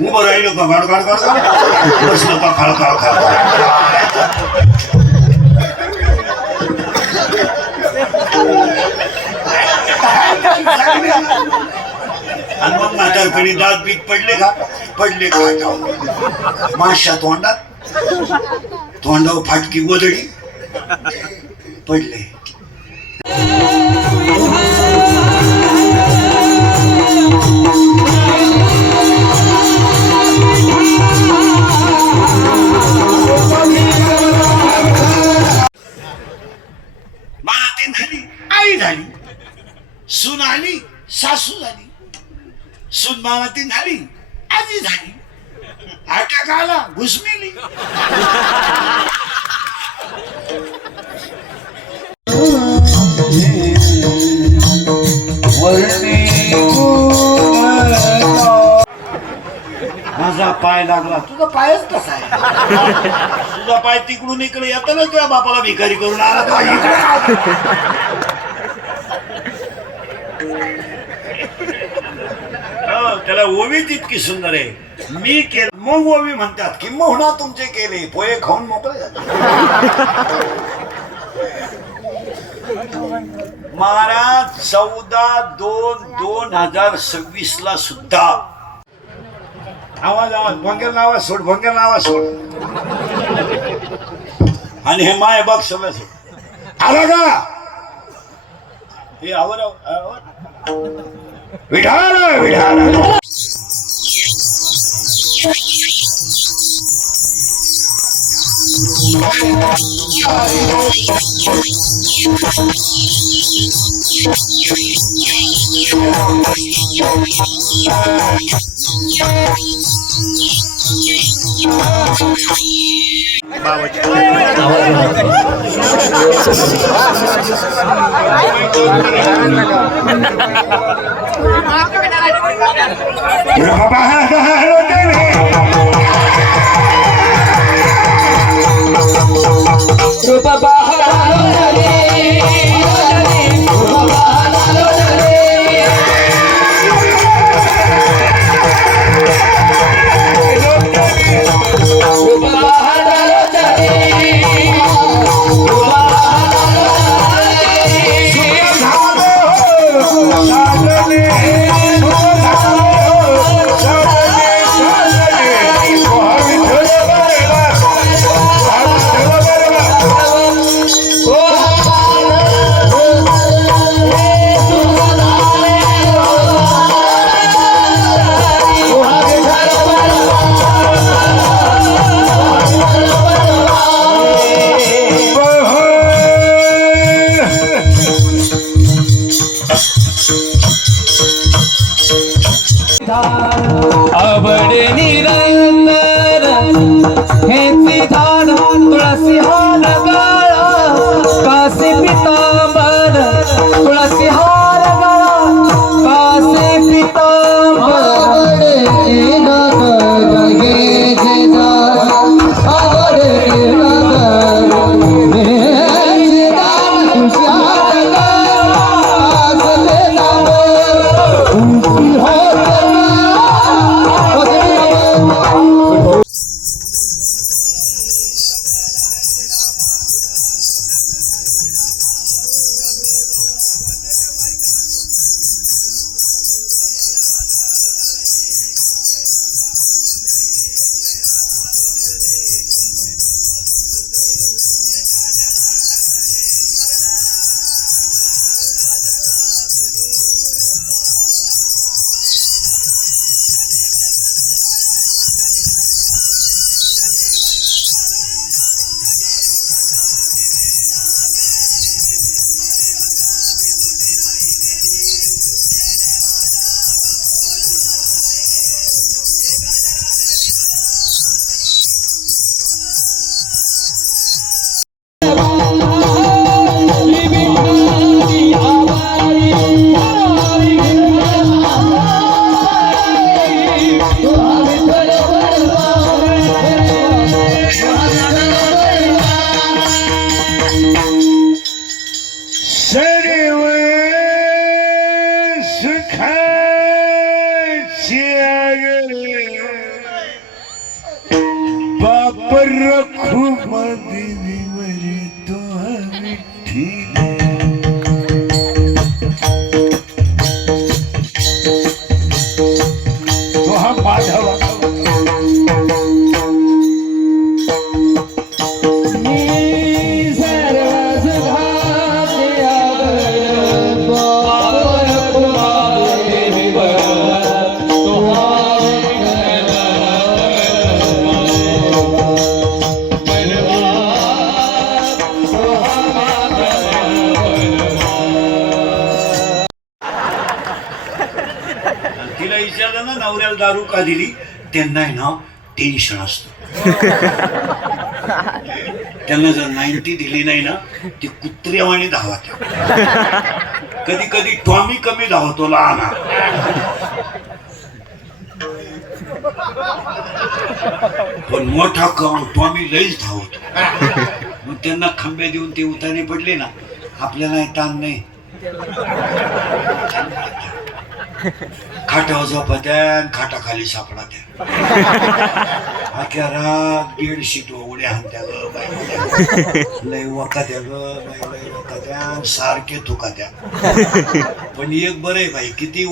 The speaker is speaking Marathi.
उभं राहिलो का गाड गाड गाड बसलो का खाळ खाळ खाळ आणि मग म्हातारपणी दात बीत पडले का माश्या तोंडात तोंडावर फाटकी गोदडी पडले. माती झाली, आई झाली, सून आली, सासू झाली, सून मामाती झाली, आजी झाली, अटॅक आला, घुसमेली. माझा पाय लागला, तुझा पायच कसा आहे? तुझा पाय तिकडून इकडे येतो ना, तुझ्या बापाला भिकारी करून आला तो इकडे. त्याला ओवी तितकी सुंदर आहे. मी केलं मग ओवी म्हणतात की मोहना तुमचे केले, पोहे खाऊन मोकळे झाले. महाराज 14/2/2026 ला सुद्धा आवाज भंगेल नावा सोड, भंगेल नावा सोड. आणि हे माय बघ सगळं सोड आला का हे आवर विठाल विठाल. आवड निरंतर हेची झाड तुळसी हार गळा कासे पितांबर तुळसी हार गळा कासे पितांबर रखुमा देवीवरी तो विठ्ठल तो हा माधवा तिला विचारलं ना नवऱ्याला दारू का दिली त्यांना आहे ना टेन्शन असतं त्यांना जर 90 दिली नाही ना ती कुत्र्यावाणी धावत कधी कधी टॉमी कमी धावतो लहान पण मोठा टॉमी लईच धावतो मग त्यांना खंबे देऊन ते उतारे पडले ना आपल्याला ताण नाही खाटावर झोपत्या खाटाखाली सापडा त्या अख्या रात बेडशीट उड्या हाणत्या ग बाई लय वकात्या ग बाई लय वकात्या सारखे थुकात्या पण एक बरं आहे बाई किती